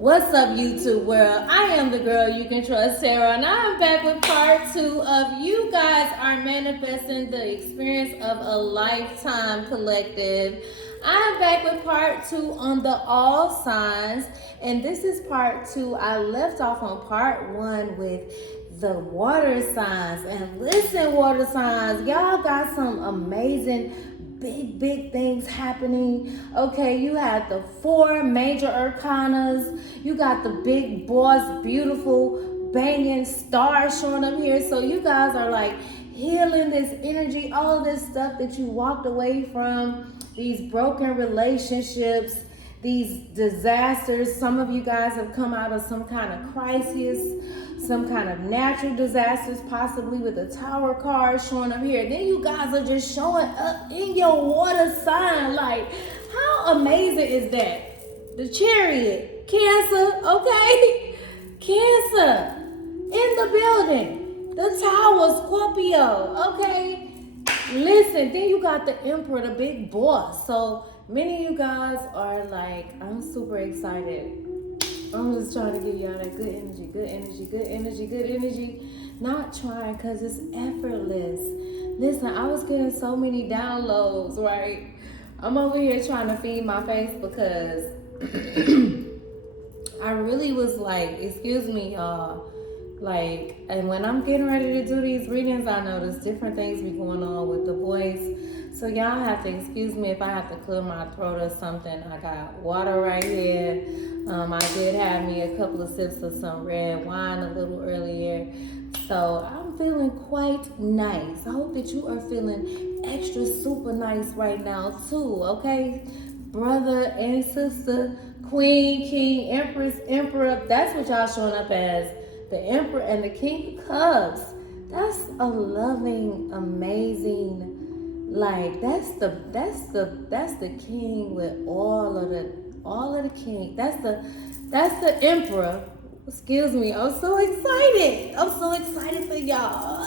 What's up, YouTube world? I am the girl you can trust, Sarah, and I'm back with part 2 of You Guys Are Manifesting the Experience of a Lifetime Collective. I'm back with part 2 on the all signs, and this is part 2. I left off on part 1 with the water signs, and listen, water signs, y'all got some amazing big things happening. Okay, you had the 4 major arcanas. You got the big boss, beautiful banging star showing up here. So you guys are like healing this energy, all this stuff that you walked away from, these broken relationships, these disasters. Some of you guys have come out of some kind of crisis, some kind of natural disasters, possibly with a tower card showing up here. Then you guys are just showing up in your water sign. Like, how amazing is that? The Chariot, Cancer, okay? Cancer in the building. The Tower, Scorpio, okay? Listen, then you got the Emperor, the big boss. So many of you guys are like, I'm super excited. I'm just trying to give y'all that good energy, good energy, good energy, good energy. Not trying because it's effortless. Listen, I was getting so many downloads, right? I'm over here trying to feed my face because I really was like, excuse me, y'all. Like, and when I'm getting ready to do these readings, I notice different things be going on with the voice. So y'all have to excuse me if I have to clear my throat or something. I got water right here. I did have me a couple of sips of some red wine a little earlier. So I'm feeling quite nice. I hope that you are feeling extra super nice right now too, okay? Brother and sister, queen, king, empress, emperor. That's what y'all showing up as. The Emperor and the King of Cups. That's a loving, amazing, like that's the king with all of the king. That's the Emperor. Excuse me. I'm so excited. I'm so excited for y'all.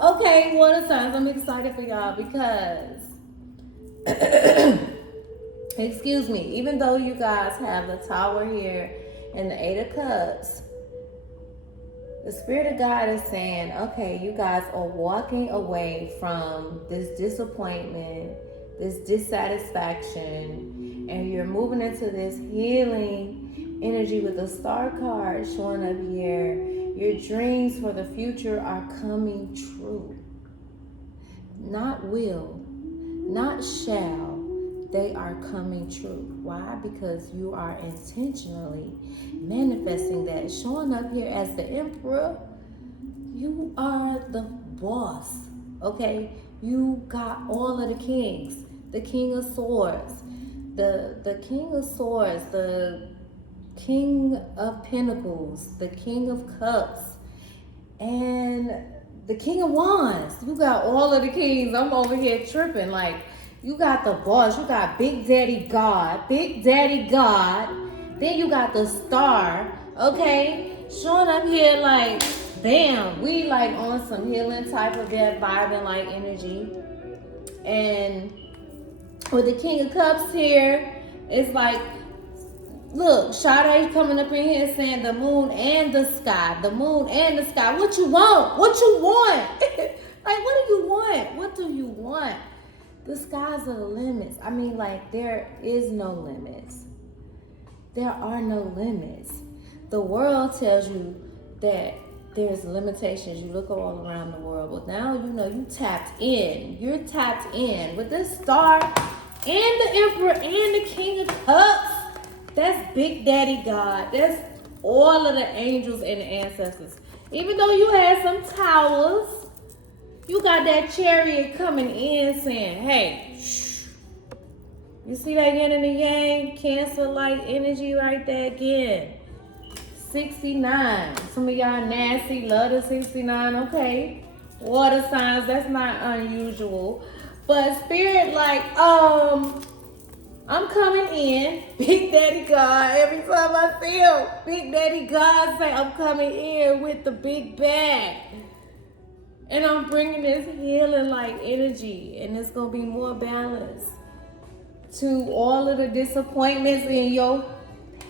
Okay, water signs. I'm excited for y'all because excuse me, even though you guys have the Tower here and the 8 of Cups, the Spirit of God is saying, okay, you guys are walking away from this disappointment, this dissatisfaction, and you're moving into this healing energy with the Star card showing up here. Your dreams for the future are coming true. Not will, not shall. They are coming true. Why? Because you are intentionally manifesting that. Showing up here as the Emperor, you are the boss, okay? You got all of the kings. The King of Swords, the King of Swords, the King of Pentacles, the King of Cups, and the King of Wands. You got all of the kings. I'm over here tripping like, you got the boss, you got Big Daddy God. Then you got the Star, okay? Showing up here like, bam, we like on some healing type of that vibing like energy. And with the King of Cups here, it's like, look, Sade coming up in here saying the moon and the sky. The moon and the sky. What you want? What you want? Like, what do you want? What do you want? The skies are the limits. I mean, like, there is no limits. There are no limits. The world tells you that there's limitations. You look all around the world, but now you know you tapped in. You're tapped in with this Star and the Emperor and the King of Cups. That's Big Daddy God. That's all of the angels and the ancestors. Even though you had some towers, you got that Chariot coming in saying, hey, shh. You see that yin and the yang? Cancer-like energy right there again. 69. Some of y'all nasty, love the 69, okay. Water signs, that's not unusual. But Spirit like, I'm coming in. Big Daddy God, every time I feel Big Daddy God say, I'm coming in with the big bag. And I'm bringing this healing like energy, and it's going to be more balanced to all of the disappointments in your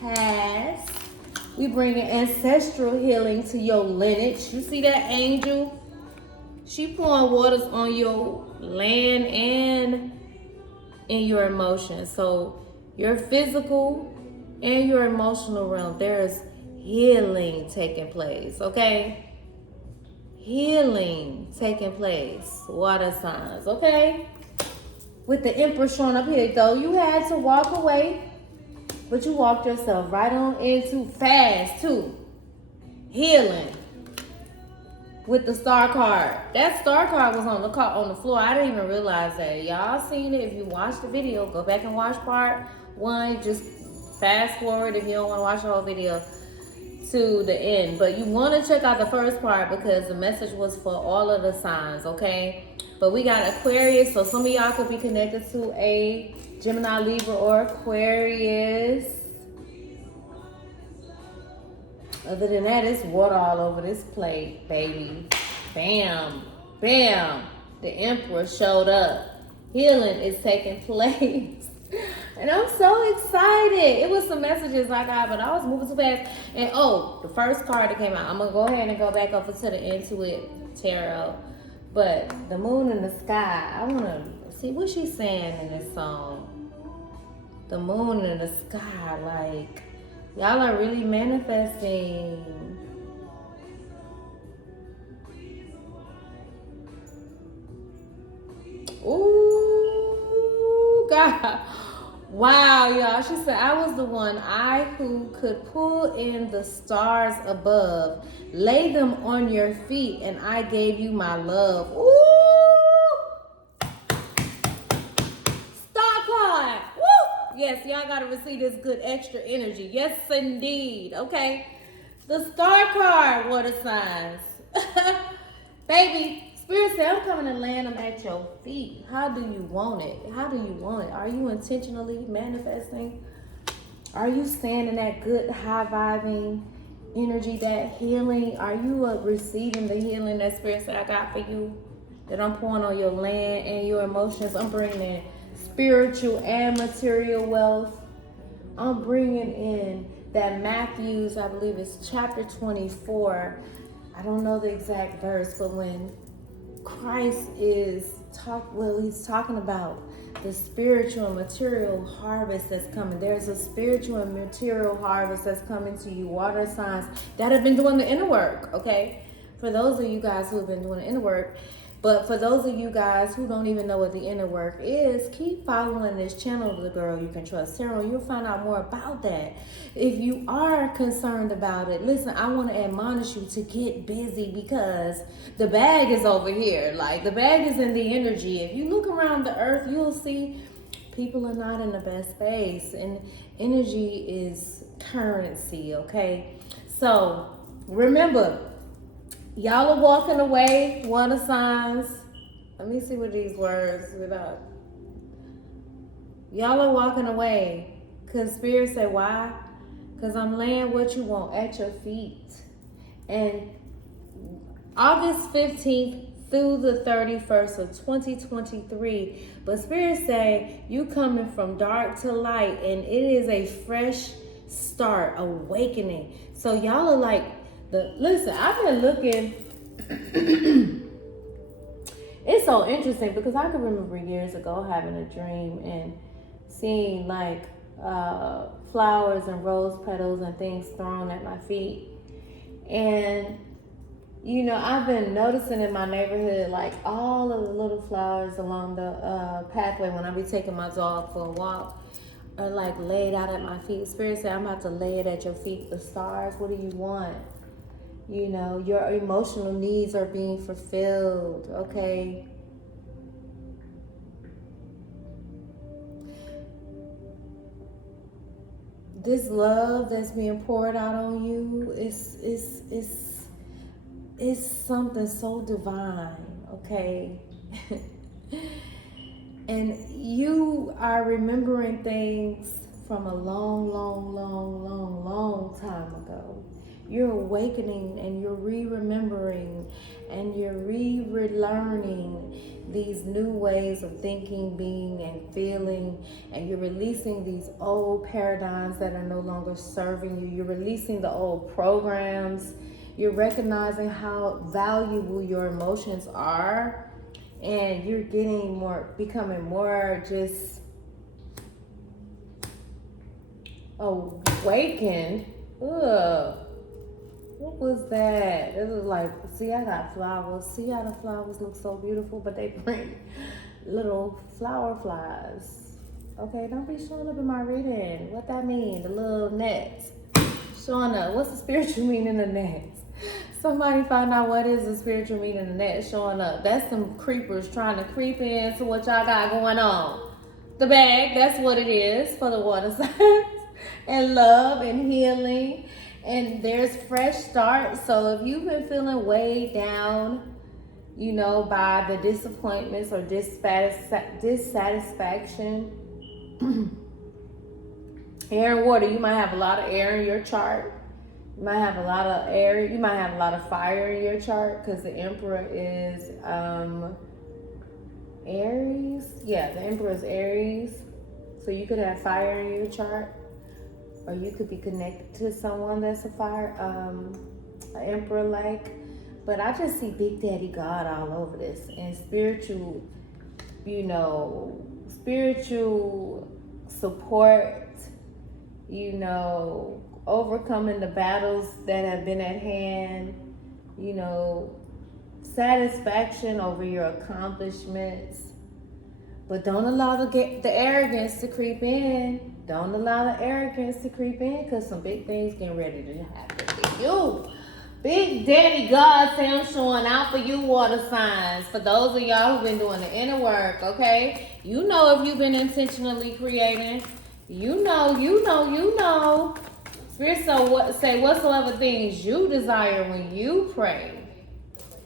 past. We bring ancestral healing to your lineage. You see that angel? She pouring waters on your land and in your emotions. So your physical and your emotional realm, there's healing taking place, okay? Healing taking place. Water signs, okay? With the Empress showing up here, though, you had to walk away, but you walked yourself right on into fast, too. Healing. With the star card. That star card was on the floor. I didn't even realize that. Y'all seen it. If you watched the video, go back and watch part 1. Just fast forward if you don't want to watch the whole video to the end. But you want to check out the first part because the message was for all of the signs, okay? But we got Aquarius, so some of y'all could be connected to a Gemini, Libra, or Aquarius. Other than that, it's water all over this plate, baby. Bam, bam. The Emperor showed up. Healing is taking place. And I'm so excited. It was some messages I got, but I was moving too fast. And the first card that came out, I'm going to go ahead and go back over to the Intuit Tarot. But the moon in the sky, I want to see what she's saying in this song. The moon in the sky, like... Y'all are really manifesting. Ooh, God. Wow, y'all. She said, I was the one, who could pull in the stars above, lay them on your feet, and I gave you my love. Ooh. Star card. Yes, y'all gotta receive this good extra energy. Yes, indeed. Okay. The star card, water signs. Baby, Spirit said, I'm coming to land them at your feet. How do you want it? How do you want it? Are you intentionally manifesting? Are you staying in that good, high-vibing energy, that healing? Are you receiving the healing that Spirit said I got for you? That I'm pouring on your land and your emotions. I'm bringing in spiritual and material wealth. I'm bringing in that Matthew's, I believe it's chapter 24. I don't know the exact verse, but when Christ is he's talking about the spiritual and material harvest that's coming. There's a spiritual and material harvest that's coming to you, water signs that have been doing the inner work, okay? For those of you guys who have been doing the inner work, but for those of you guys who don't even know what the inner work is, keep following this channel, The Girl You Can Trust Tarot. You'll find out more about that. If you are concerned about it, listen, I want to admonish you to get busy because the bag is over here. Like, the bag is in the energy. If you look around the earth, you'll see people are not in the best space. And energy is currency, okay? So, remember, y'all are walking away, water signs. Let me see what these words without. Y'all are walking away. Because Spirit said, why? Because I'm laying what you want at your feet. And August 15th through the 31st of 2023. But Spirit say, you coming from dark to light. And it is a fresh start, awakening. So y'all are like, listen, I've been looking. It's so interesting because I can remember years ago having a dream and seeing like flowers and rose petals and things thrown at my feet. And you know, I've been noticing in my neighborhood, like all of the little flowers along the pathway when I be taking my dog for a walk are like laid out at my feet. Spirit said, I'm about to lay it at your feet. The stars, what do you want? You know, your emotional needs are being fulfilled, okay? This love that's being poured out on you is something so divine, okay? And you are remembering things from a long time ago. You're awakening and you're re-remembering and you're re-relearning these new ways of thinking, being, and feeling, and you're releasing these old paradigms that are no longer serving you. You're releasing the old programs. You're recognizing how valuable your emotions are, and you're becoming more just awakened. Ugh. What was that? It was like, see, I got flowers. See how the flowers look so beautiful, but they bring little flower flies. Okay, don't be showing up in my reading. What that mean? The little nets showing up. What's the spiritual meaning of nets? Somebody find out what is the spiritual meaning of net showing up. That's some creepers trying to creep into what y'all got going on. The bag, that's what it is for the water signs. And love and healing. And there's fresh start. So if you've been feeling weighed down, you know, by the disappointments or dissatisfaction, air and water, you might have a lot of air in your chart. You might have a lot of air. You might have a lot of fire in your chart because the Emperor is Aries. Yeah, the Emperor is Aries. So you could have fire in your chart. Or you could be connected to someone that's a fire, an Emperor-like. But I just see Big Daddy God all over this. And spiritual, you know, spiritual support, you know, overcoming the battles that have been at hand, you know, satisfaction over your accomplishments. But don't allow the arrogance to creep in. Don't allow the arrogance to creep in, because some big things getting ready to happen to you. Big Daddy God say I'm showing out for you, water signs. For those of y'all who've been doing the inner work, okay? You know if you've been intentionally creating. You know. Spirit say whatsoever things you desire when you pray.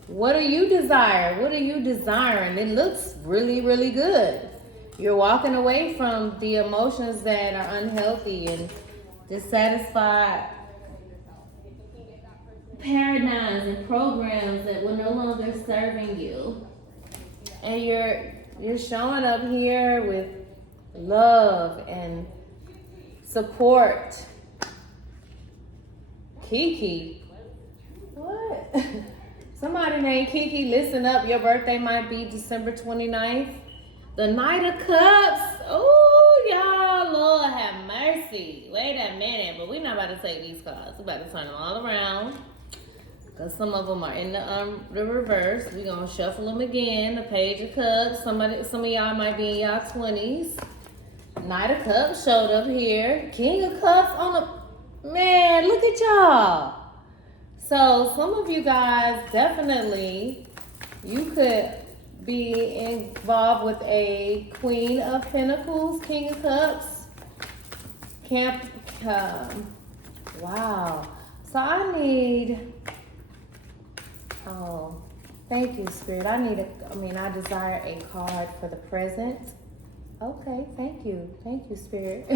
What do you desire? What are you desiring? It looks really, really good. You're walking away from the emotions that are unhealthy and dissatisfied paradigms and programs that were no longer serving you. And you're showing up here with love and support. Kiki. What? Somebody named Kiki, listen up. Your birthday might be December 29th. The Knight of Cups. Oh, y'all, Lord have mercy. Wait a minute, but we're not about to take these cards. We're about to turn them all around, because some of them are in the reverse. We're going to shuffle them again. The Page of Cups. Some of y'all might be in y'all 20s. Knight of Cups showed up here. King of Cups on the... Man, look at y'all. So some of you guys definitely, you could be involved with a Queen of Pentacles, King of Cups, wow. So I need, thank you, Spirit. I desire a card for the present. Okay, thank you, Spirit.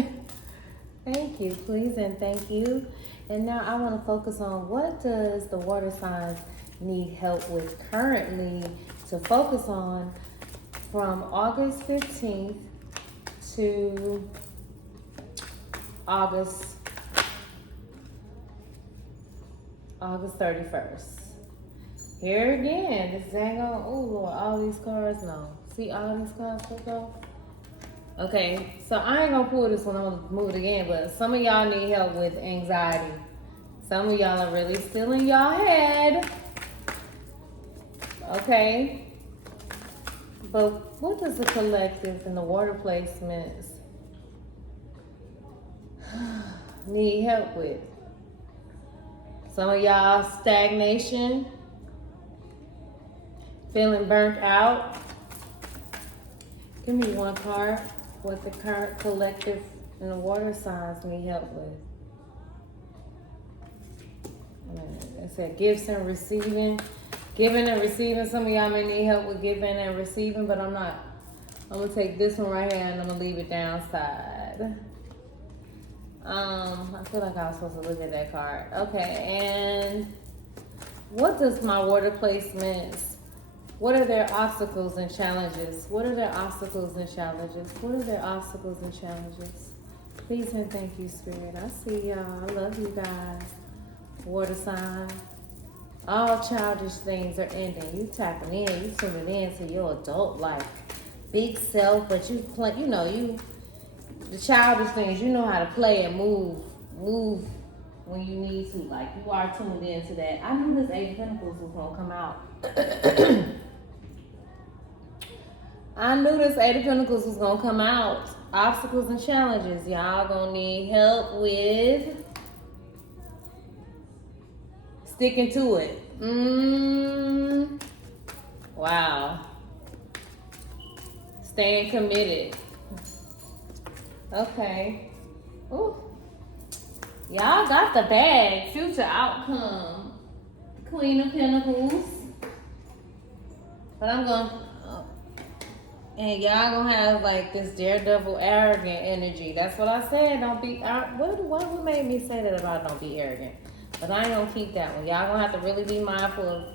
Thank you, please, and thank you. And now I want to focus on what does the water signs need help with currently, to focus on from August 15th to August 31st. Here again, this dang on, oh Lord, all these cards, no. See all these cards took off? Okay, so I ain't gonna pull this one, I'm gonna move it again, but some of y'all need help with anxiety. Some of y'all are really still in y'all head. Okay, but what does the collective and the water placements need help with? Some of y'all stagnation, feeling burnt out. Give me one card. What the current collective and the water signs need help with. It said gifts and receiving. Giving and receiving. Some of y'all may need help with giving and receiving, but I'm not. I'm going to take this one right here and I'm going to leave it downside. I feel like I was supposed to look at that card. Okay, and what does my water placements, What are their obstacles and challenges? What are their obstacles and challenges? What are their obstacles and challenges? Please and thank you, Spirit. I see y'all. I love you guys. Water sign. All childish things are ending. You tapping in. You tuning in to your adult life. Big self, but you play. You know the childish things. You know how to play and move when you need to. Like you are tuned into that. I knew this Eight of Pentacles was gonna come out. I knew this Eight of Pentacles was gonna come out. Obstacles and challenges. Y'all gonna need help with sticking to it. Wow. Staying committed. Okay. Ooh. Y'all got the bag. Future outcome. Queen of Pentacles. But I'm gonna... And y'all gonna have like this daredevil, arrogant energy. That's what I said. Don't be... What made me say that about don't be arrogant? But I ain't gonna keep that one. Y'all gonna have to really be mindful of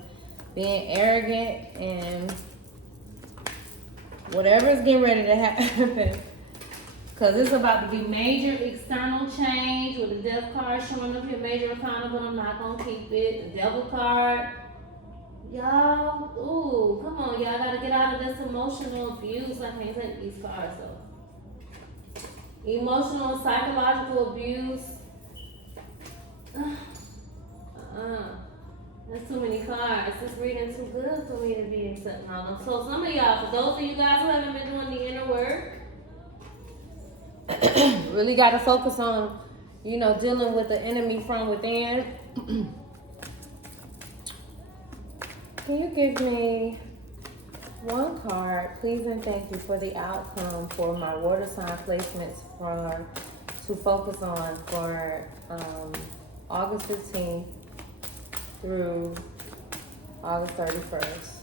being arrogant and whatever is getting ready to happen. Because it's about to be major external change with the death card showing up here, major arcana, but I'm not going to keep it. The devil card. Y'all, ooh, come on. Y'all got to get out of this emotional abuse. I can't take these cards, though. Emotional and psychological abuse. That's too many cards. This reading too good for me to be accepting all them. So some of y'all, for those of you guys who haven't been doing the inner work, really got to focus on, dealing with the enemy from within. Can you give me one card, please and thank you, for the outcome for my water sign placements to focus on for August 15th through August 31st.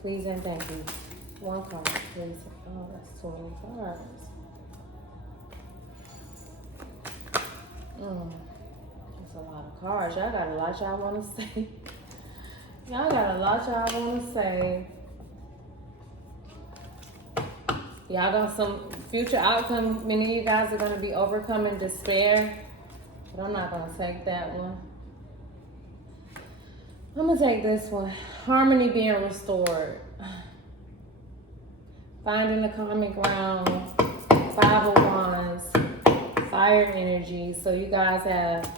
Please and thank you. One card, please. Oh, that's too many cards. That's a lot of cards. Y'all got a lot y'all want to say. Y'all got a lot y'all want to say. Y'all got some future outcome. Many of you guys are going to be overcoming despair. But I'm not going to take that one. I'm going to take this one. Harmony being restored. Finding the common ground. Five of Wands. Fire energy. So you guys have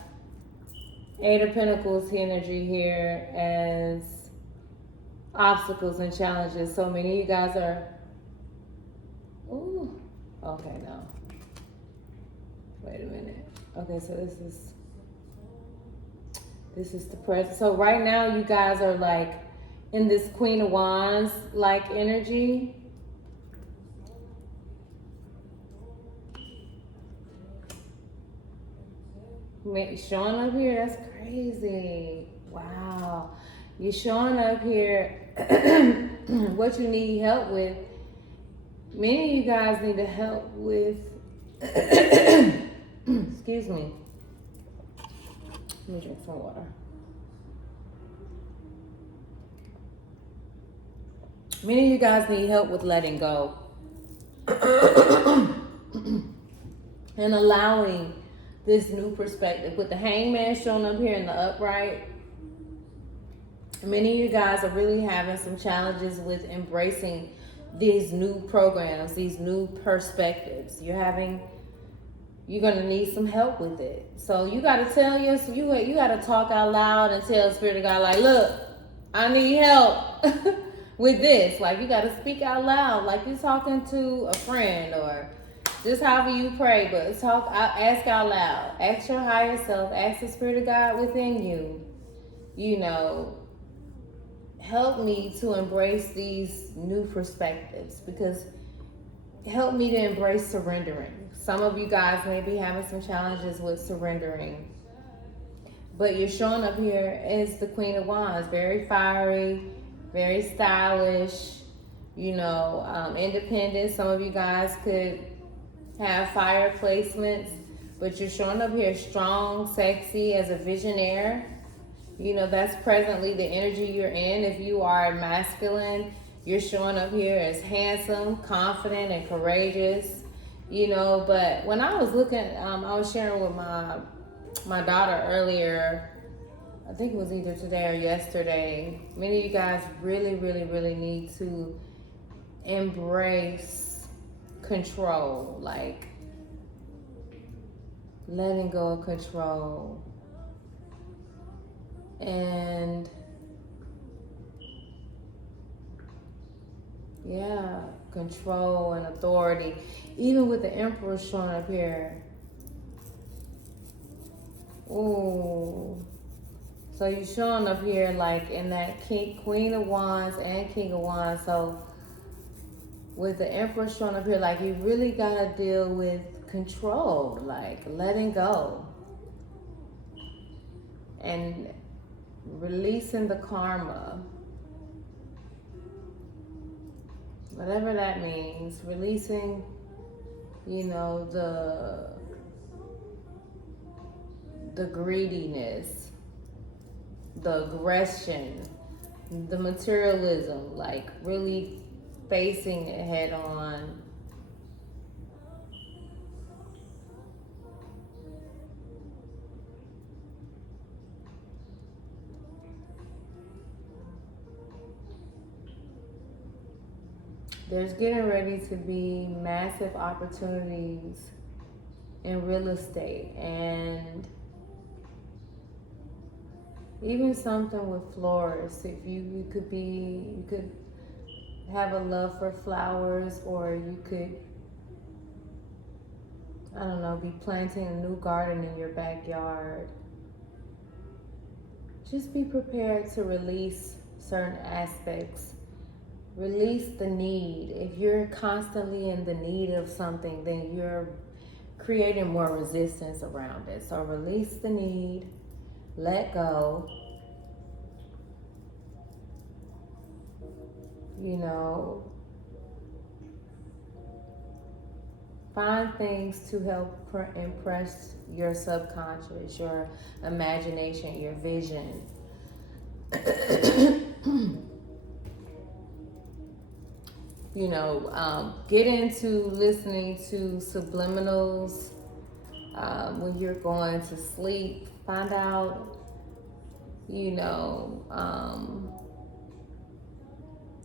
Eight of Pentacles energy here as obstacles and challenges. So many of you guys are... Ooh. Okay, no. Wait a minute. Okay, so this is the present. So right now you guys are like in this Queen of Wands like energy. Showing up here, that's crazy. Wow. You're showing up here what you need help with. Many of you guys need to help with excuse me. Let me drink some water. Many of you guys need help with letting go and allowing this new perspective. With the Hangman showing up here in the upright, many of you guys are really having some challenges with embracing these new programs, these new perspectives. You're going to need some help with it. So you got to tell you got to talk out loud and tell the Spirit of God, like, look, I need help with this. Like, you got to speak out loud, like you're talking to a friend or just however you pray, but ask out loud. Ask your higher self, ask the Spirit of God within you, help me to embrace these new perspectives, because help me to embrace surrendering. Some of you guys may be having some challenges with surrendering, but you're showing up here as the Queen of Wands, very fiery, very stylish, independent. Some of you guys could have fire placements, but you're showing up here strong, sexy, as a visionaire. You know, that's presently the energy you're in. If you are masculine, you're showing up here as handsome, confident, and courageous. You know, but when I was looking, I was sharing with my daughter earlier. I think it was either today or yesterday. Many of you guys really, really, really need to embrace control, like letting go of control. And yeah, control and authority. Even with the Emperor showing up here. Ooh. So you're showing up here like in that Queen of Wands and King of Wands. So with the Emperor showing up here, like you really gotta deal with control, like letting go and releasing the karma. Whatever that means, releasing, you know, the greediness, the aggression, the materialism, like really facing it head on. There's getting ready to be massive opportunities in real estate and even something with florists. If you could have a love for flowers, or you could, I don't know, be planting a new garden in your backyard. Just be prepared to release certain aspects. Release the need. If you're constantly in the need of something, then you're creating more resistance around it. So release the need, let go. You know, find things to help impress your subconscious, your imagination, your vision. You know, get into listening to subliminals when you're going to sleep. Find out, you know,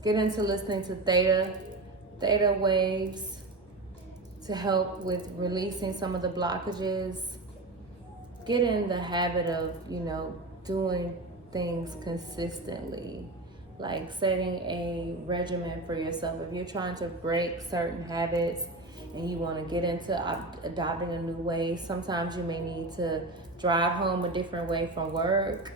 get into listening to theta waves to help with releasing some of the blockages. Get in the habit of, you know, doing things consistently, like setting a regimen for yourself. If you're trying to break certain habits and you want to get into adopting a new way, sometimes you may need to drive home a different way from work.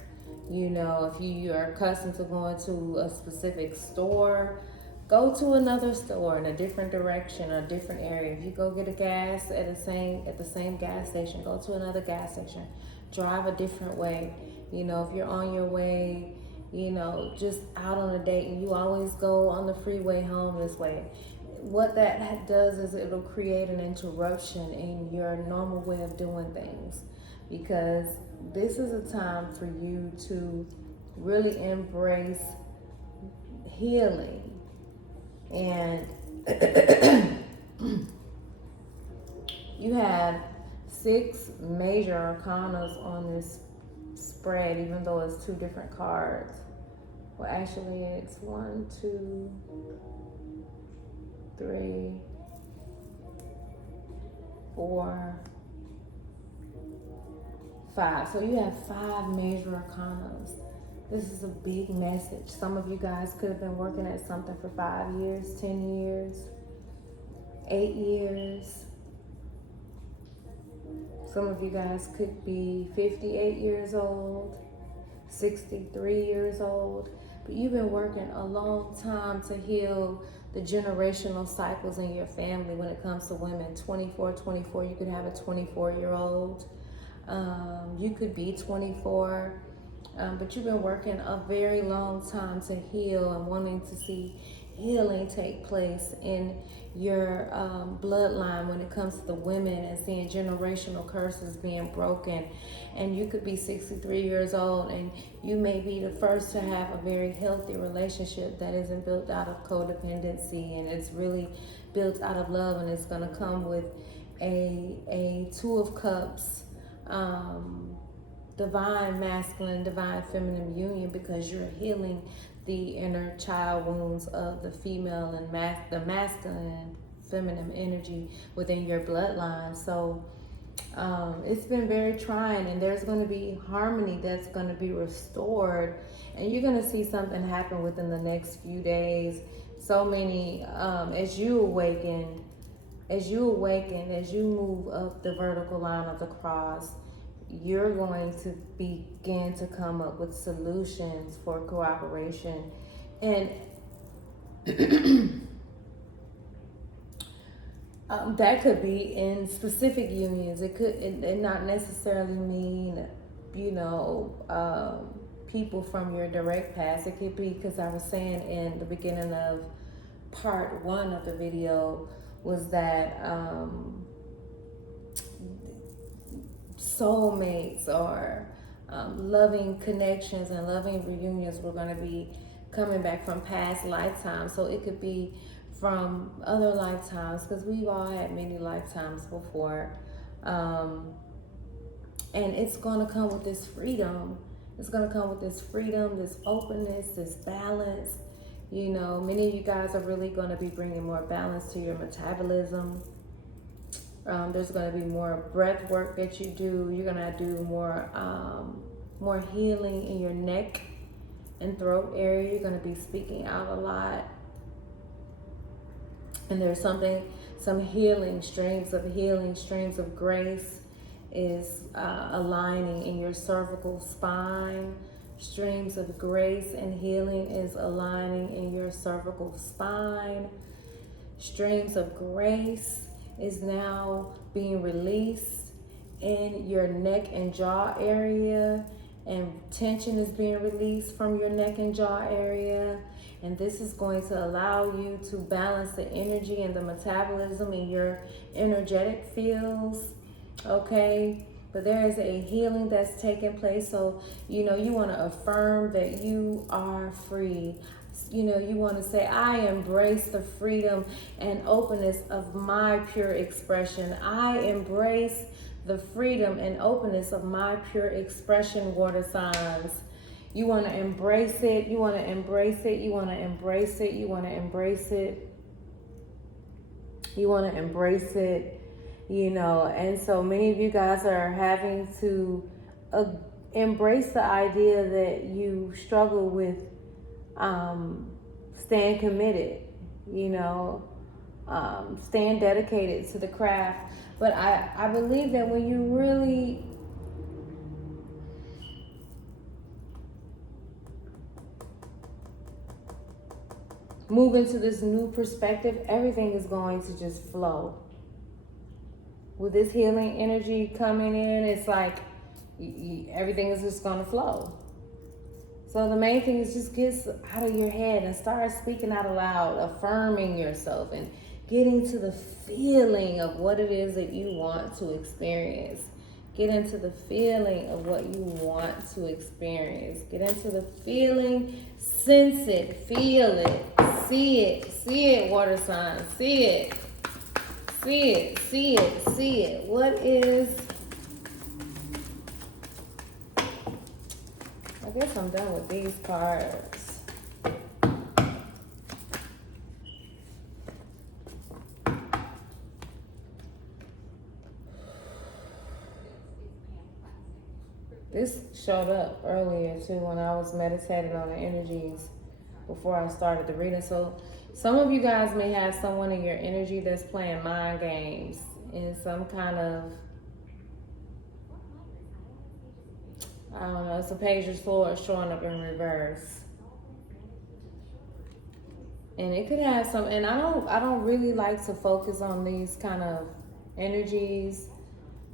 You know, if you are accustomed to going to a specific store, go to another store in a different direction, a different area. If you go get a gas at the same gas station, go to another gas station. Drive a different way. You know, if you're on your way, you know, just out on a date and you always go on the freeway home this way, what that does is it'll create an interruption in your normal way of doing things, because this is a time for you to really embrace healing. And you have 6 major arcanas on this spread, even though it's 2 different cards. Well, actually it's 1, 2, 3, 4, 5. So you have 5 major arcanas. This is a big message. Some of you guys could have been working at something for 5 years, 10 years, 8 years. Some of you guys could be 58 years old, 63 years old, but you've been working a long time to heal the generational cycles in your family when it comes to women. 24, you could have a 24-year-old. You could be 24, but you've been working a very long time to heal and wanting to see healing take place in your bloodline when it comes to the women, and seeing generational curses being broken. And you could be 63 years old and you may be the first to have a very healthy relationship that isn't built out of codependency, and it's really built out of love, and it's going to come with a Two of Cups, divine masculine, divine feminine union, because you're healing the inner child wounds of the female and the masculine feminine energy within your bloodline. So it's been very trying, and there's going to be harmony that's going to be restored, and you're going to see something happen within the next few days. So many, as you awaken, as you move up the vertical line of the cross, you're going to begin to come up with solutions for cooperation. And that could be in specific unions. It could not necessarily mean, people from your direct past. It could be, because I was saying in the beginning of part 1 of the video, was that soulmates or loving connections and loving reunions were going to be coming back from past lifetimes. So it could be from other lifetimes, because we've all had many lifetimes before. And it's going to come with this freedom. It's going to come with this freedom, this openness, this balance. Many of you guys are really going to be bringing more balance to your metabolism. There's going to be more breath work that you do. You're going to do more healing in your neck and throat area. You're going to be speaking out a lot. And there's some healing streams of grace is aligning in your cervical spine. Streams of grace and healing is aligning in your cervical spine. Streams of grace is now being released in your neck and jaw area, and tension is being released from your neck and jaw area. And this is going to allow you to balance the energy and the metabolism in your energetic fields, okay? But there is a healing that's taking place. So, you want to affirm that you are free. You want to say, I embrace the freedom and openness of my pure expression. I embrace the freedom and openness of my pure expression, water signs. You want to embrace it. You want to embrace it. You want to embrace it. You want to embrace it. You want to embrace it. And so many of you guys are having to embrace the idea that you struggle with staying committed, staying dedicated to the craft. But I believe that when you really move into this new perspective, everything is going to just flow. With this healing energy coming in, it's like everything is just going to flow. So the main thing is just get out of your head and start speaking out loud, affirming yourself, and getting to the feeling of what it is that you want to experience. Get into the feeling of what you want to experience. Get into the feeling, sense it, feel it, see it, water signs, see it. See it. What is... I guess I'm done with these cards. This showed up earlier too when I was meditating on the energies before I started the reading. So some of you guys may have someone in your energy that's playing mind games in some kind of, I don't know, it's a page of swords showing up in reverse. And it could have some, and I don't really like to focus on these kind of energies,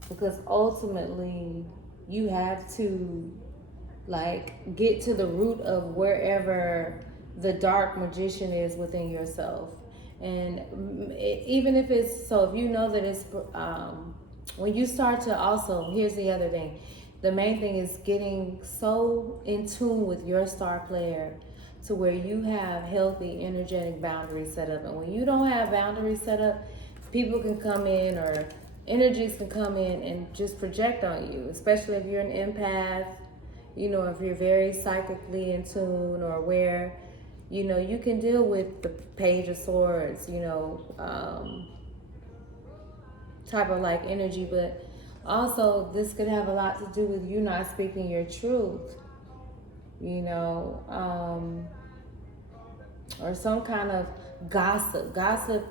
because ultimately you have to get to the root of wherever the dark magician is within yourself. And even if it's, so if you know that it's, when you start to also, here's the other thing. The main thing is getting so in tune with your star player to where you have healthy, energetic boundaries set up. And when you don't have boundaries set up, people can come in, or energies can come in and just project on you, especially if you're an empath, you know, if you're very psychically in tune or aware. You know, you can deal with the Page of Swords, you know, type of like energy, but also this could have a lot to do with you not speaking your truth, you know, or some kind of gossip. Gossip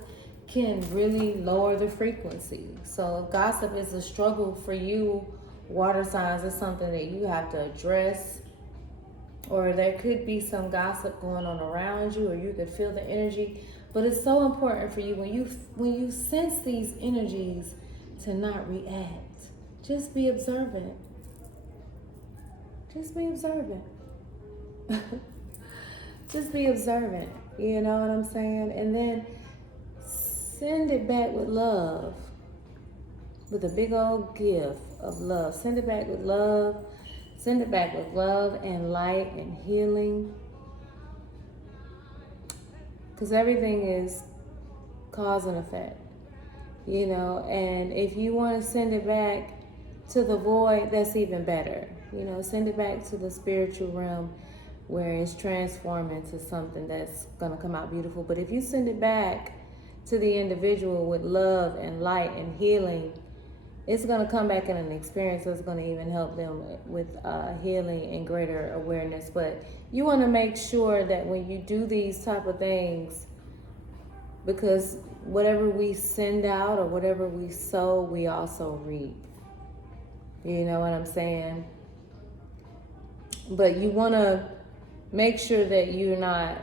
can really lower the frequency. So if gossip is a struggle for you, water signs, is something that you have to address. Or there could be some gossip going on around you, or you could feel the energy. But it's so important for you when you sense these energies to not react. Just be observant. Just be observant. Just be observant. You know what I'm saying? And then send it back with love. With a big old gift of love. Send it back with love. Send it back with love and light and healing. Because everything is cause and effect, you know. And if you want to send it back to the void, that's even better. You know, send it back to the spiritual realm where it's transformed into something that's going to come out beautiful. But if you send it back to the individual with love and light and healing, it's going to come back in an experience that's going to even help them with healing and greater awareness. But you want to make sure that when you do these type of things, because whatever we send out or whatever we sow, we also reap. You know what I'm saying? But you want to make sure that you're not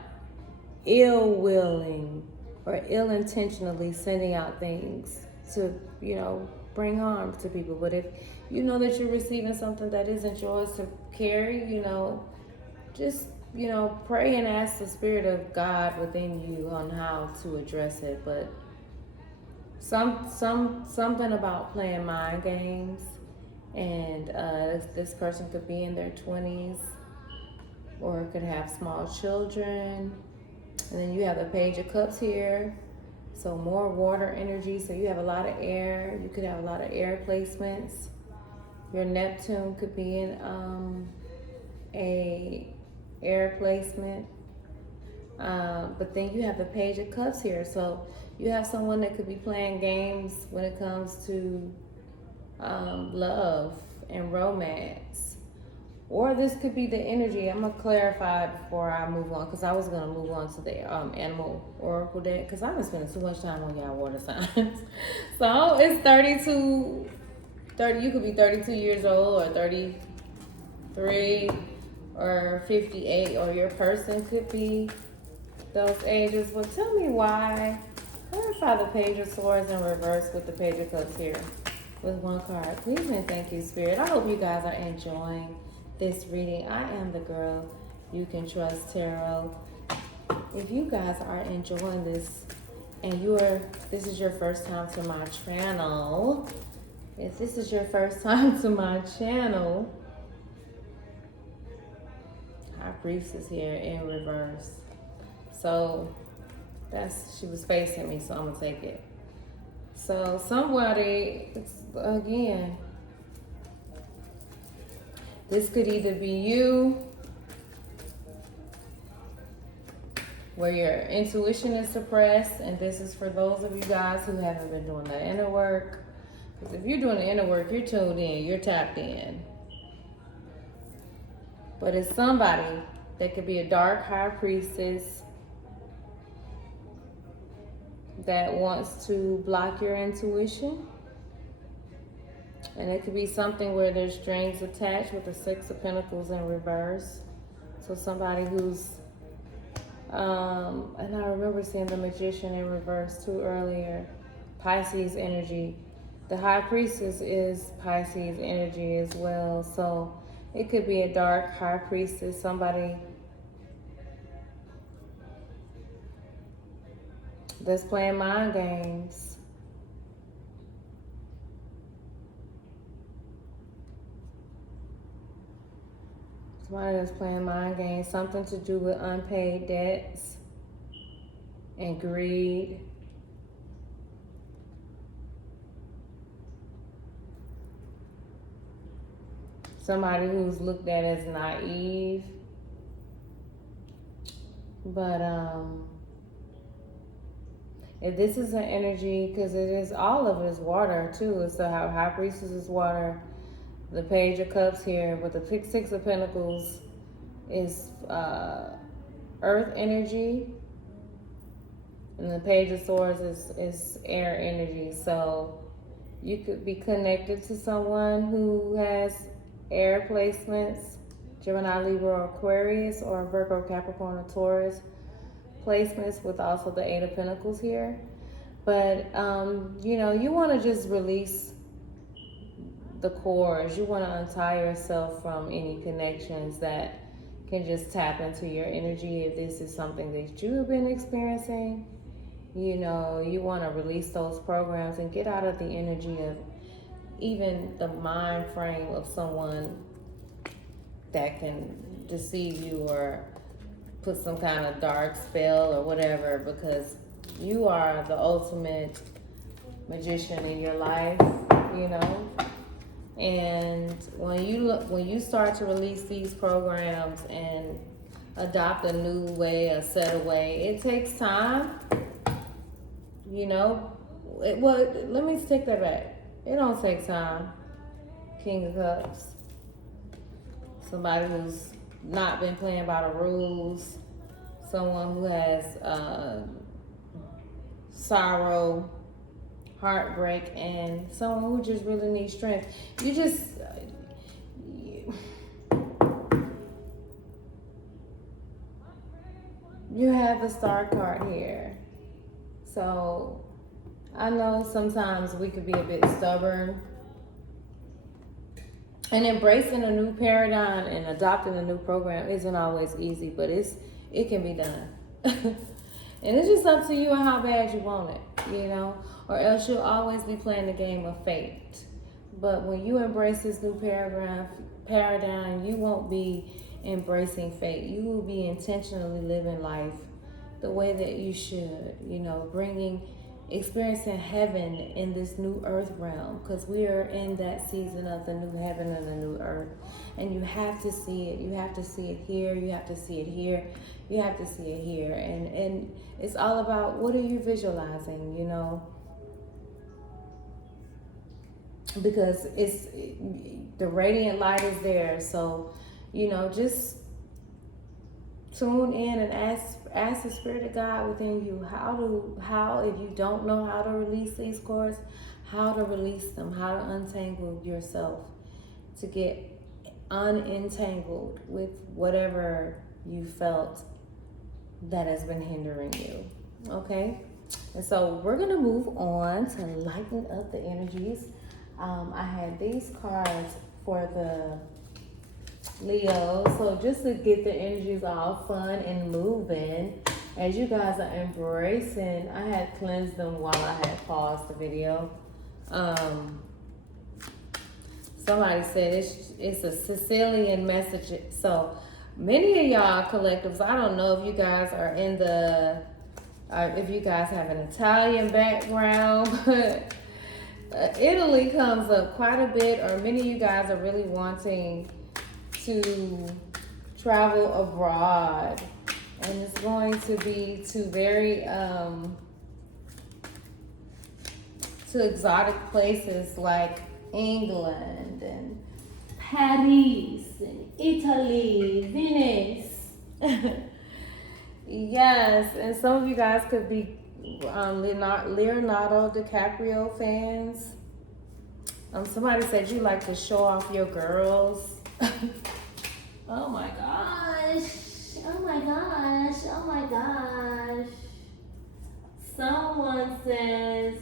ill-willing or ill-intentionally sending out things to, you know, bring harm to people. But if you know that you're receiving something that isn't yours to carry, you know, just, you know, pray and ask the Spirit of God within you on how to address it. But something about playing mind games, and this person could be in their 20s or could have small children. And then you have the Page of Cups here. So more water energy. So you have a lot of air. You could have a lot of air placements. Your Neptune could be in a air placement. But then you have the Page of Cups here. So you have someone that could be playing games when it comes to love and romance. Or this could be the energy. I'm going to clarify before I move on, because I was going to move on to the animal oracle deck, because I've been spending too much time on y'all water signs. So it's 30, you could be 32 years old, or 33, or 58, or your person could be those ages. Well, tell me why. Clarify the Page of Swords in reverse with the Page of Cups here with one card. Please and thank you, Spirit. I hope you guys are enjoying this reading. I am the girl you can trust, tarot. If you guys are enjoying this and this is your first time to my channel, if this is your first time to my channel, High Priestess here in reverse. So she was facing me, so I'm gonna take it. So somebody, again, this could either be you, where your intuition is suppressed, and this is for those of you guys who haven't been doing the inner work. Because if you're doing the inner work, you're tuned in, you're tapped in. But it's somebody that could be a dark high priestess that wants to block your intuition. And it could be something where there's strings attached with the Six of Pentacles in reverse. So somebody who's, and I remember seeing the Magician in reverse too earlier. Pisces energy. The High Priestess is Pisces energy as well. So it could be a dark High Priestess, somebody that's playing mind games. Somebody that's playing mind games. Something to do with unpaid debts and greed. Somebody who's looked at as naive. But if this is an energy, because it is, all of it is water too. It's the High Priestess is water. The Page of Cups here with the Six of Pentacles is earth energy. And the Page of Swords is air energy. So you could be connected to someone who has air placements, Gemini, Libra, or Aquarius, or Virgo, Capricorn, or Taurus placements, with also the Eight of Pentacles here. But, you know, you want to just release the cords. You want to untie yourself from any connections that can just tap into your energy. If this is something that you have been experiencing, you know, you want to release those programs and get out of the energy of even the mind frame of someone that can deceive you or put some kind of dark spell or whatever, because you are the ultimate magician in your life, you know. And when you start to release these programs and adopt a new way, a set way, it takes time, you know. Well, let me take that back. It don't take time. King of Cups. Somebody who's not been playing by the rules. Someone who has sorrow, heartbreak, and someone who just really needs strength. You just... you have the Star card here. So I know sometimes we could be a bit stubborn, and embracing a new paradigm and adopting a new program isn't always easy, but it can be done. And it's just up to you and how bad you want it, you know, or else you'll always be playing the game of fate. But when you embrace this new paradigm, you won't be embracing fate. You will be intentionally living life the way that you should, you know, experiencing heaven in this new earth realm, because we are in that season of the new heaven and the new earth. And you have to see it. You have to see it here. You have to see it here. You have to see it here. And it's all about, what are you visualizing, you know? Because the radiant light is there. So, you know, just tune in and ask the Spirit of God within you how if you don't know how to release these cords, how to release them, how to untangle yourself, to get unentangled with whatever you felt that has been hindering you. Okay? And so we're going to move on to lighten up the energies. I had these cards for the Leo, so just to get the energies all fun and moving as you guys are embracing. I had cleansed them while I had paused the video. Somebody said it's a Sicilian message. So many of y'all collectives, I don't know if you guys are in the if you guys have an Italian background, but Italy comes up quite a bit, or many of you guys are really wanting to travel abroad, and it's going to be to very to exotic places like England and Paris and Italy, Venice. Yes, and some of you guys could be Leonardo DiCaprio fans. Somebody said you like to show off your girls. Oh my gosh. Oh my gosh. Oh my gosh. Someone says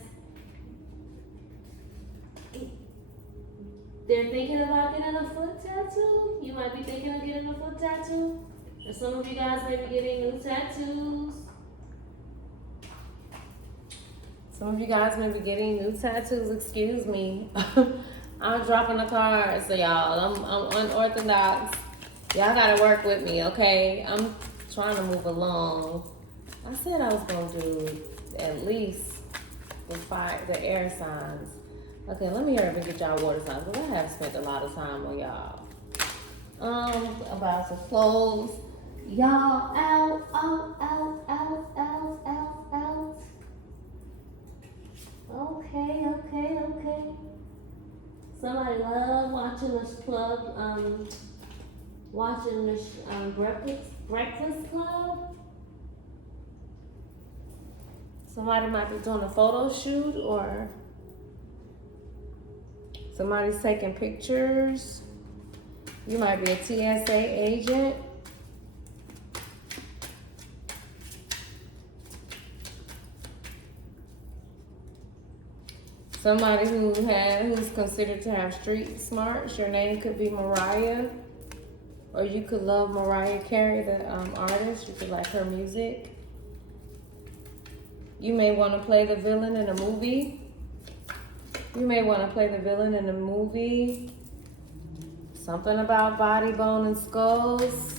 they're thinking about getting a foot tattoo. You might be thinking of getting a foot tattoo. And some of you guys may be getting new tattoos. Some of you guys may be getting new tattoos. Excuse me. I'm dropping the cards, so y'all. I'm unorthodox. Y'all gotta work with me, okay? I'm trying to move along. I said I was gonna do at least the air signs. Okay, let me hurry up and get y'all water signs, because I have spent a lot of time on y'all. About to close. Y'all out. Okay. Somebody love watching this club, watching this Breakfast Club. Somebody might be doing a photo shoot, or somebody's taking pictures. You might be a TSA agent. Somebody who's considered to have street smarts. Your name could be Mariah, or you could love Mariah Carey, the artist. You could like her music. You may want to play the villain in a movie. Something about body, bone, and skulls.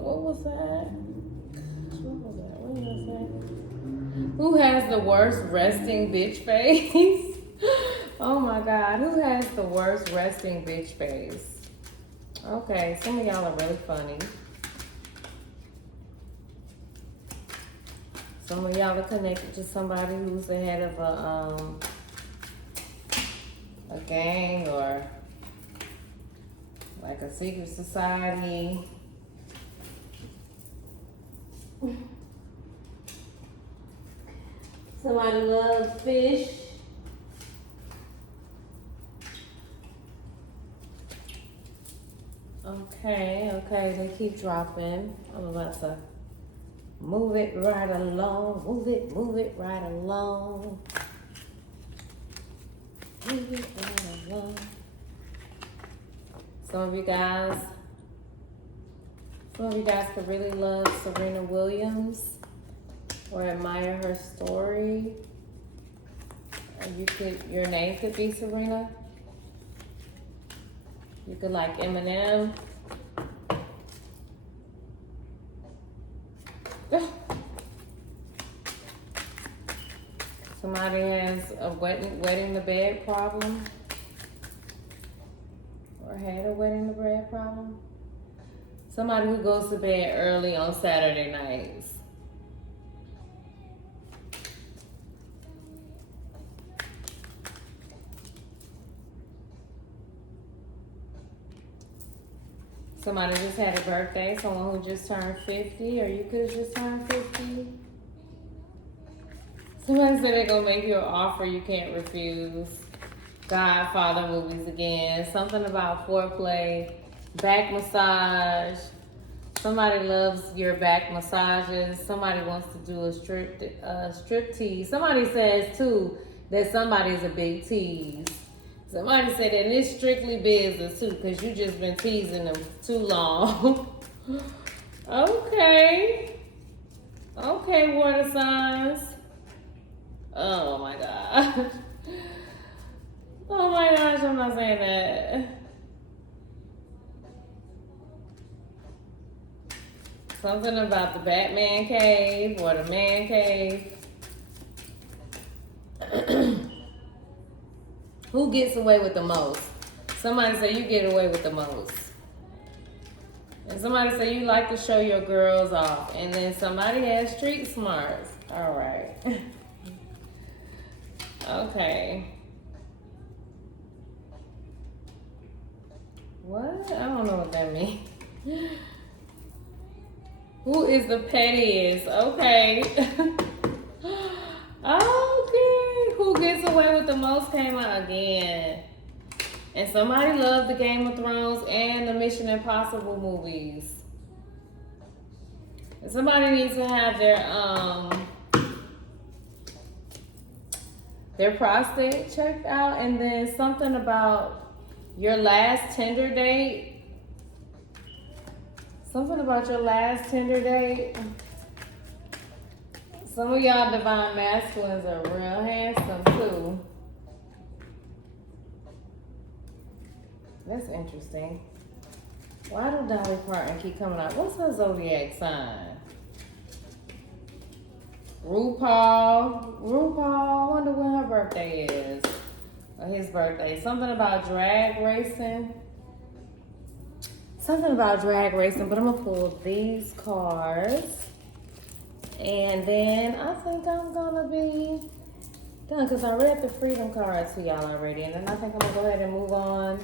What was that? What did I say? Who has the worst resting bitch face? Oh my God, who has the worst resting bitch face? Okay, some of y'all are really funny. Some of y'all are connected to somebody who's the head of a gang, or like a secret society. Somebody loves fish. Okay, they keep dropping. I'm about to move it right along. Move it right along. Some of you guys could really love Serena Williams or admire her story. Your name could be Serena. You could like Eminem. Somebody has a wetting the bed problem, or had a wetting the bed problem. Somebody who goes to bed early on Saturday nights. Somebody just had a birthday, someone who just turned 50, or you could have just turned 50. Somebody said they're gonna make you an offer you can't refuse. Godfather movies again. Something about foreplay, back massage. Somebody loves your back massages. Somebody wants to do a strip tease. Somebody says too that somebody's a big tease. Somebody said that it's strictly business too, because you just been teasing them too long. Okay, water signs. Oh my God. Oh my gosh, I'm not saying that. Something about the Batman cave or the man cave. Who gets away with the most? Somebody say you get away with the most. And somebody say you like to show your girls off. And then somebody has street smarts. All right. Okay. What? I don't know what that means. Who is the pettiest? Okay. Okay. Who gets away with the most came out again. And somebody loved the Game of Thrones and the Mission Impossible movies. And somebody needs to have their prostate checked out, and then something about Your last tender date. Something about your last tender date. Some of y'all divine masculines are real handsome too. That's interesting. Why do Dolly Parton keep coming out? What's her zodiac sign? RuPaul. I wonder when her birthday is. Or his birthday. Something about drag racing. But I'm gonna pull these cards. And then I think I'm gonna be done because I read the freedom card to y'all already. And then I think I'm gonna go ahead and move on.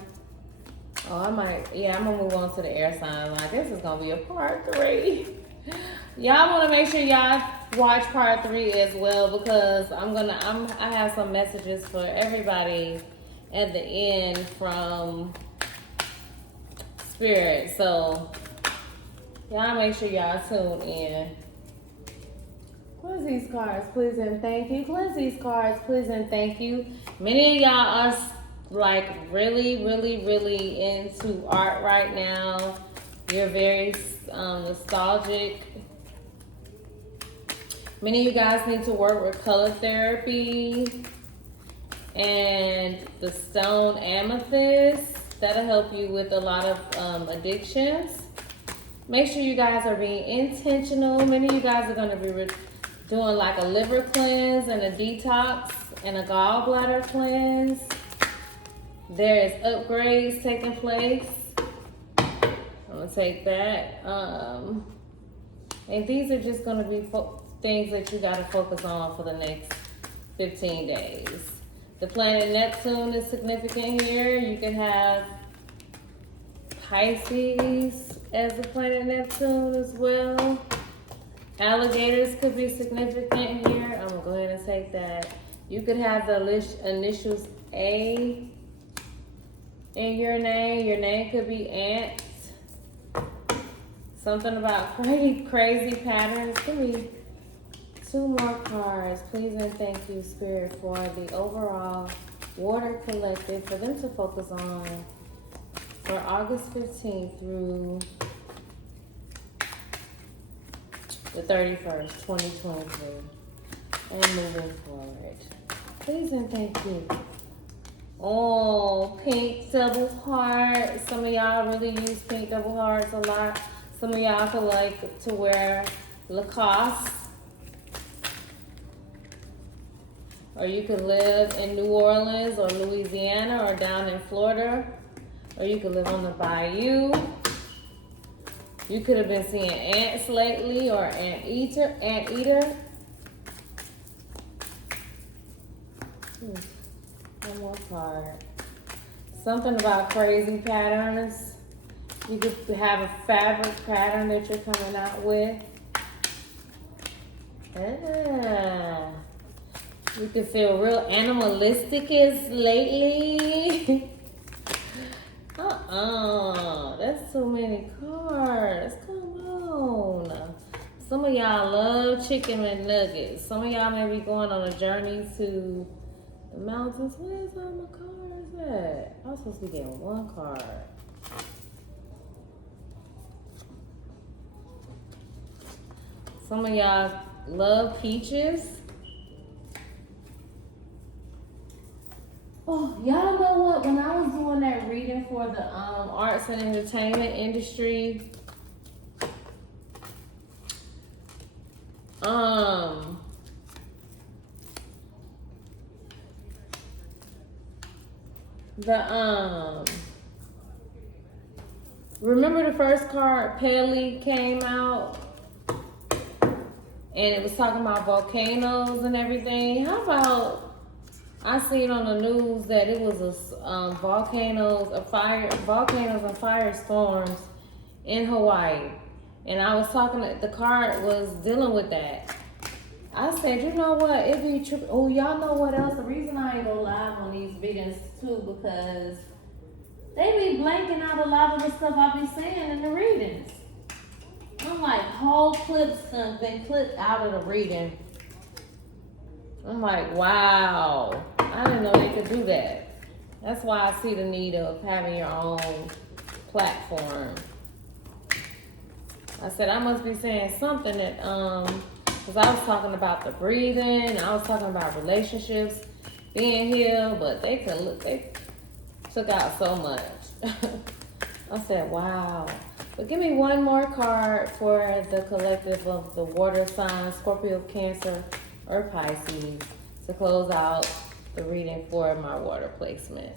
Oh, I'm gonna move on to the air sign line. This is gonna be a part 3. Y'all wanna make sure y'all watch part 3 as well because I have some messages for everybody at the end from Spirit. So y'all make sure y'all tune in. Cleanse these cards, please and thank you. Cleanse these cards, please and thank you. Many of y'all are like really into art right now. You're very nostalgic. Many of you guys need to work with color therapy and the stone amethyst. That'll help you with a lot of addictions. Make sure you guys are being intentional. Many of you guys are going to be doing like a liver cleanse and a detox and a gallbladder cleanse. There is upgrades taking place. I'm going to take that. And these are just going to be things that you got to focus on for the next 15 days. The planet Neptune is significant here. You can have Pisces as the planet Neptune as well. Alligators could be significant here. I'm going to go ahead and take that. You could have the initials A in your name. Your name could be Ant. Something about crazy patterns. Give me 2 more cards, please and thank you, Spirit, for the overall Water Collective for them to focus on for August 15th through the 31st, 2023, and moving forward. Please and thank you. Oh, pink double heart. Some of y'all really use pink double hearts a lot. Some of y'all could like to wear Lacoste. Or you could live in New Orleans or Louisiana or down in Florida. Or you could live on the bayou. You could have been seeing ants lately or anteater. One more card. Something about crazy patterns. You could have a fabric pattern that you're coming out with. You can feel real animalistic as lately. That's too many cards. Come on. Some of y'all love chicken McNuggets. Some of y'all may be going on a journey to the mountains. Where's all my cards at? I was supposed to be getting 1 card. Some of y'all love peaches. Oh, y'all know what? When I was doing that reading for the arts and entertainment industry, remember the first card, Pele, came out, and it was talking about volcanoes and everything. How about I seen on the news that it was volcanoes and firestorms in Hawaii, and I was talking. The card was dealing with that. I said, you know what? It be tripping. Oh, y'all know what else? The reason I ain't go live on these readings too because they be blanking out a lot of the stuff I be saying in the readings. I'm like, whole clips have been clipped out of the reading. I'm like, wow. I didn't know they could do that. That's why I see the need of having your own platform. I said I must be saying something that because I was talking about the breathing, I was talking about relationships being healed, but they took out so much. I said, wow. But give me one more card for the collective of the water signs, Scorpio, Cancer, or Pisces, to close out the reading for my water placements.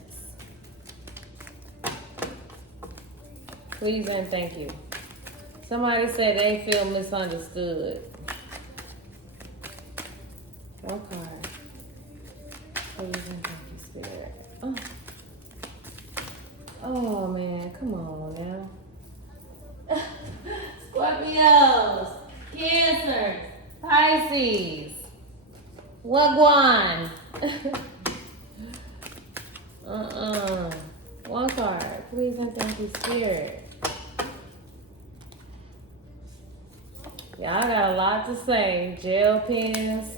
Please and thank you. Somebody said they feel misunderstood. One card. Please and thank you, Spirit. Oh man, come on now. Scorpios, Cancer, Pisces, Wagwan. One card. Please and thank you, Spirit. Y'all got a lot to say. Gel pens.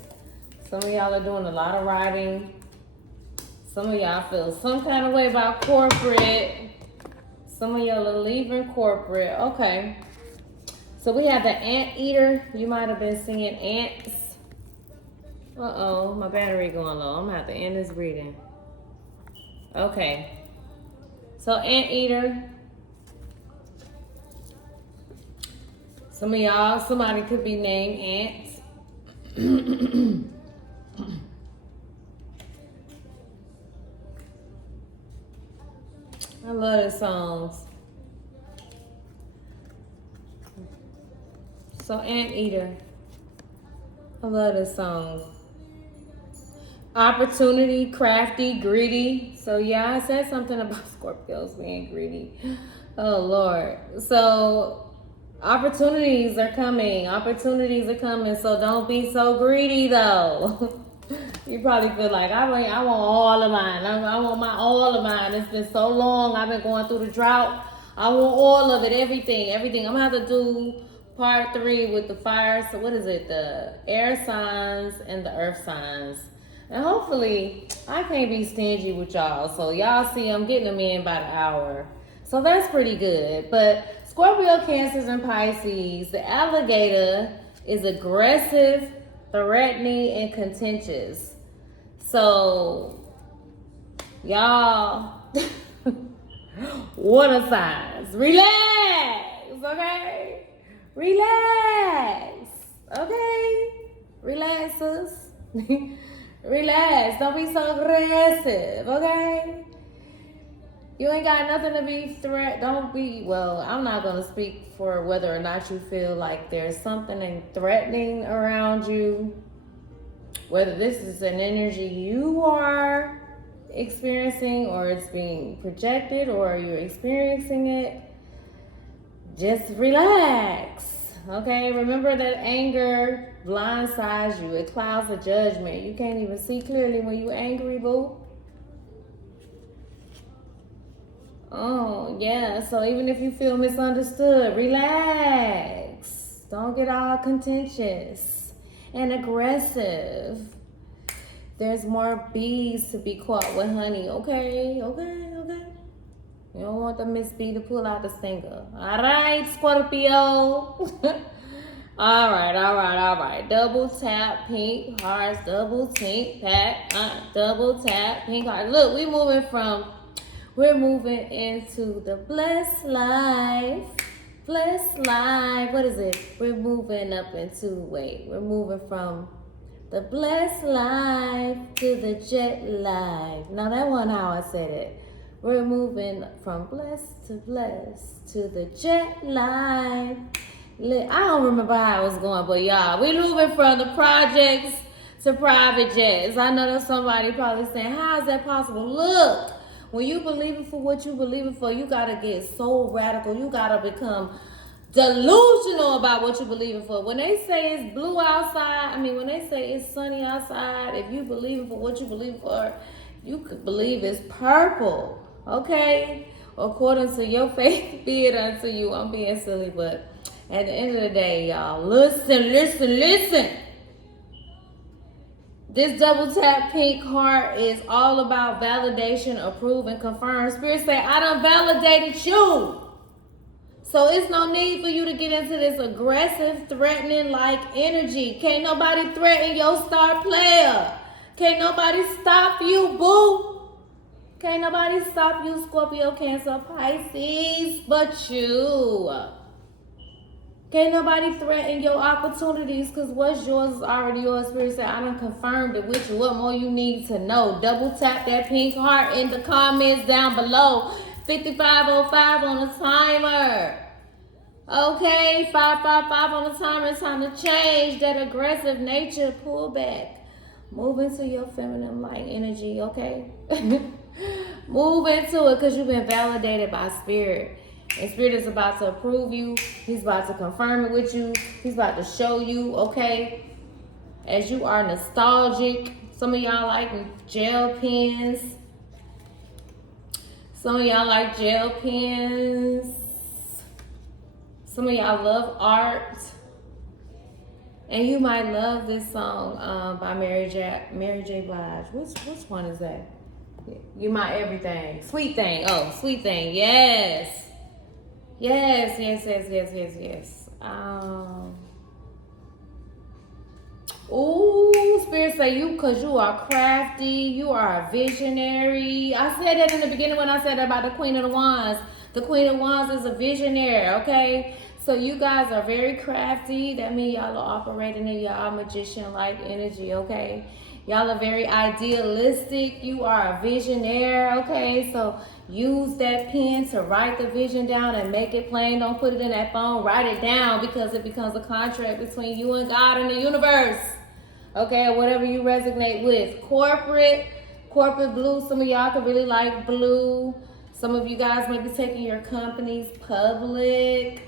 Some of y'all are doing a lot of writing. Some of y'all feel some kind of way about corporate. Some of y'all are leaving corporate. Okay. So we have the anteater. You might have been seeing ants. Uh-oh, my battery going low. I'm gonna have to end this reading. Okay. So anteater. Some of y'all, somebody could be named Ants. I love the songs. So Anteater. I love this song. Opportunity, crafty, greedy. So yeah, I said something about Scorpios being greedy. Oh Lord. So opportunities are coming. Opportunities are coming. So don't be so greedy though. You probably feel like I want all of mine. I want all of mine. It's been so long. I've been going through the drought. I want all of it. Everything. I'm gonna have to do part 3 with the fire. So what is it? The air signs and the earth signs. And hopefully I can't be stingy with y'all. So y'all see I'm getting them in by the hour. So that's pretty good. But Scorpio, Cancers, and Pisces, the alligator is aggressive, threatening, and contentious. So y'all, water signs, relax, okay? Relax, okay? Relax, sis. Relax, don't be so aggressive, okay? You ain't got nothing to be I'm not going to speak for whether or not you feel like there's something threatening around you. Whether this is an energy you are experiencing or it's being projected or you're experiencing it. Just relax, okay? Remember that anger blindsides you. It clouds the judgment. You can't even see clearly when you're angry, boo. Oh, yeah. So even if you feel misunderstood, relax. Don't get all contentious and aggressive. There's more bees to be caught with honey. Okay. You don't want the Miss B to pull out the stinger. All right, Scorpio. All right. Double tap, pink hearts. Double tap, double tap, pink hearts. Look, we're moving into the blessed life. Blessed life. What is it? We're moving from the blessed life to the jet life. Now that one how I said it. We're moving from blessed to the jet life. I don't remember how I was going, but y'all, we're moving from the projects to private jets. I know there's somebody probably saying, how is that possible? Look, when you believe for what you believe for, you got to get so radical. You got to become delusional about what you believe for. When they say it's blue outside, when they say it's sunny outside, if you believe for what you believe for, you could believe it's purple. Okay? According to your faith, be it unto you. I'm being silly, but at the end of the day, y'all, listen. This double tap pink heart is all about validation, approve, and confirm. Spirit say, I done validated you. So it's no need for you to get into this aggressive, threatening like energy. Can't nobody threaten your star player. Can't nobody stop you, boo. Can't nobody stop you, Scorpio, Cancer, Pisces, but you. Can't nobody threaten your opportunities, because what's yours is already yours. Spirit said, I done confirmed it with you. What more you need to know? Double tap that pink heart in the comments down below. 5505 on the timer. Okay, 555 on the timer. It's time to change that aggressive nature. Pull back. Move into your feminine light energy, okay? Move into it, because you've been validated by Spirit. And Spirit is about to approve you. He's about to confirm it with you. He's about to show you, okay? As you are nostalgic. Some of y'all like gel pens. Some of y'all like gel pens. Some of y'all love art. And you might love this song by Mary J. Blige. Which one is that? You My Everything. Sweet Thing. Oh, Sweet Thing. Yes. Yes. Ooh, Spirit say you, because you are crafty. You are a visionary. I said that in the beginning when I said that about the Queen of the Wands. The Queen of Wands is a visionary, okay? So you guys are very crafty. That means y'all are operating in your magician-like energy, okay? Y'all are very idealistic. You are a visionary, okay? So use that pen to write the vision down and make it plain. Don't put it in that phone. Write it down, because it becomes a contract between you and God and the universe, okay? Or whatever you resonate with. Corporate blue. Some of y'all could really like blue. Some of you guys may be taking your companies public.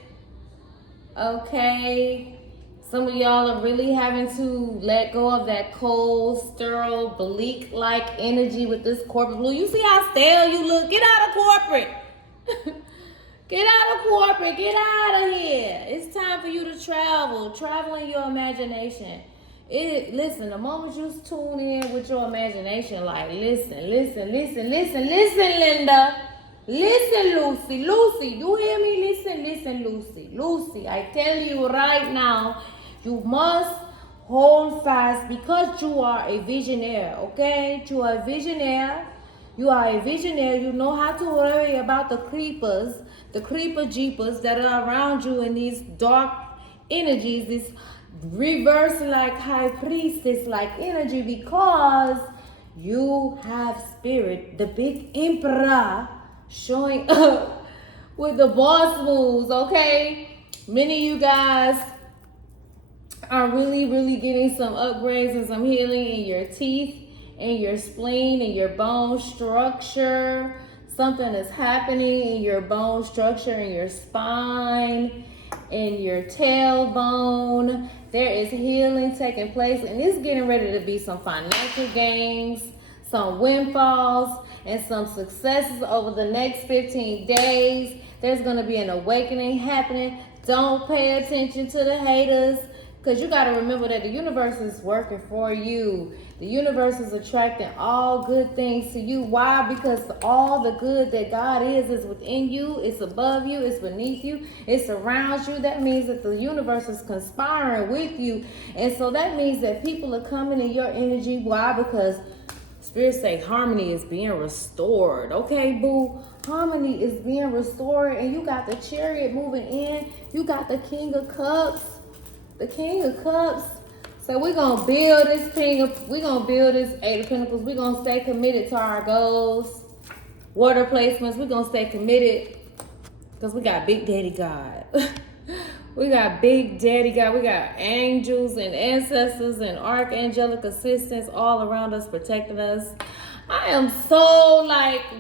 Okay. Some of y'all are really having to let go of that cold, sterile, bleak-like energy with this corporate blue. You see how stale you look? Get out of corporate. Get out of corporate. Get out of here. It's time for you to travel. Travel in your imagination. Listen, the moment you tune in with your imagination, like, listen, Linda. Listen, Lucy, you hear me? Listen, Lucy, I tell you right now, you must hold fast, because you are a visionary, okay? You are a visionary. You know how to worry about the creeper jeepers that are around you in these dark energies, this reverse like high priestess like energy, because you have Spirit, the big emperor, showing up with the boss moves, okay? Many of you guys are really getting some upgrades and some healing in your teeth, in your spleen, in your bone structure. Something is happening in your bone structure, in your spine, in your tailbone. There is healing taking place, and it's getting ready to be some financial gains, some windfalls, and some successes over the next 15 days. There's going to be an awakening happening. Don't pay attention to the haters, because you got to remember that the universe is working for you. The universe is attracting all good things to you. Why? Because all the good that God is within you. It's above you. It's beneath you. It surrounds you. That means that the universe is conspiring with you. And so that means that people are coming in your energy. Why? Because Spirit say harmony is being restored. Okay, boo? Harmony is being restored. And you got the Chariot moving in. You got the King of Cups. The King of Cups. So we're going to build this we're going to build this Eight of Pentacles. We're going to stay committed to our goals. Water placements. We're going to stay committed, because we got Big Daddy God. We got Big Daddy God. We got angels and ancestors and archangelic assistants all around us, protecting us. I am so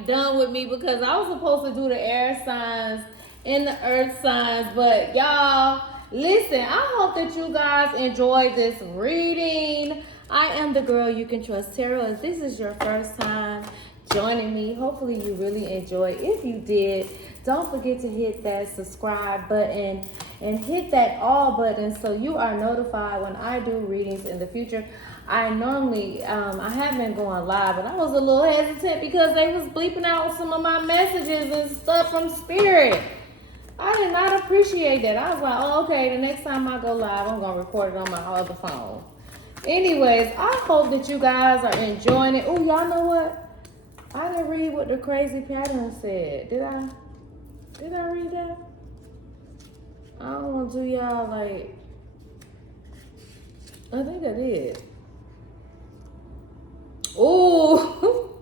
done with me, because I was supposed to do the air signs and the earth signs. But y'all, listen, I hope that you guys enjoyed this reading. I am the girl you can trust, Tarot. If this is your first time joining me, hopefully you really enjoyed. If you did, don't forget to hit that subscribe button and hit that all button so you are notified when I do readings in the future. I normally, I have been going live, but I was a little hesitant because they was bleeping out some of my messages and stuff from Spirit. I did not appreciate that. I was like, oh, okay, the next time I go live, I'm going to record it on my other phone. Anyways, I hope that you guys are enjoying it. Oh, y'all know what? I didn't read what the crazy pattern said. Did I? Did I read that? I don't want to do y'all like... I think I did. Oh,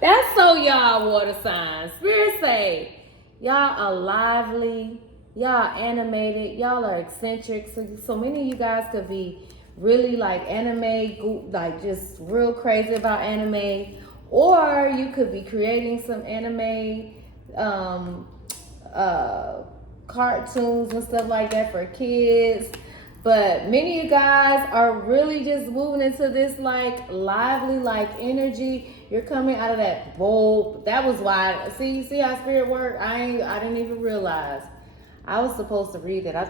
that's so y'all water signs. Spirit say, y'all are lively, y'all animated, y'all are eccentric. So many of you guys could be really like anime, like just real crazy about anime, or you could be creating some anime cartoons and stuff like that for kids. But many of you guys are really just moving into this like lively like energy. You're coming out of that bulb. That was why. See how Spirit work? I didn't even realize. I was supposed to read that. I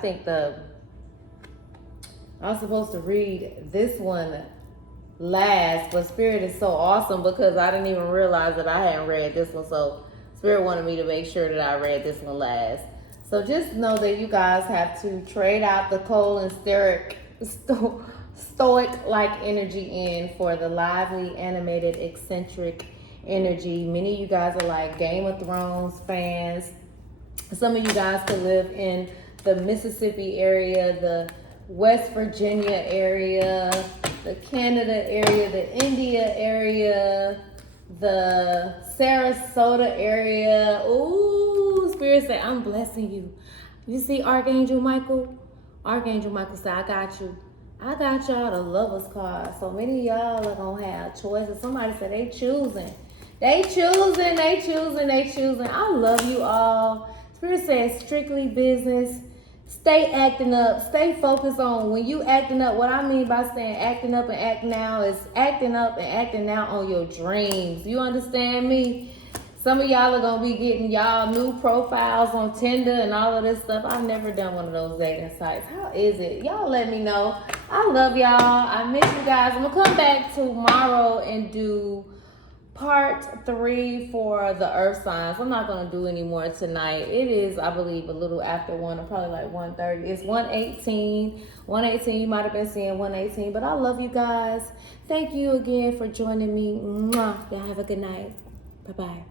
was supposed to read this one last, but Spirit is so awesome because I didn't even realize that I hadn't read this one. So Spirit wanted me to make sure that I read this one last. So just know that you guys have to trade out the cold and stoic-like energy in for the lively, animated, eccentric energy. Many of you guys are like Game of Thrones fans. Some of you guys could live in the Mississippi area, the West Virginia area, the Canada area, the India area, the Sarasota area. Ooh, Spirit say, I'm blessing you. You see Archangel Michael? Archangel Michael said, I got you. I got y'all the Lovers card. So many of y'all are going to have choices. Somebody said they choosing. They choosing. I love you all. Spirit says strictly business. Stay acting up. Stay focused on when you acting up. What I mean by saying acting up and acting now is acting up and acting now on your dreams. You understand me? Some of y'all are going to be getting y'all new profiles on Tinder and all of this stuff. I've never done one of those dating sites. How is it? Y'all let me know. I love y'all. I miss you guys. I'm going to come back tomorrow and do part 3 for the earth signs. I'm not going to do any more tonight. It is, I believe, a little after 1 or probably like 1:30. It's 1:18. 1:18. You might have been seeing 1:18. But I love you guys. Thank you again for joining me. Mwah. Y'all have a good night. Bye-bye.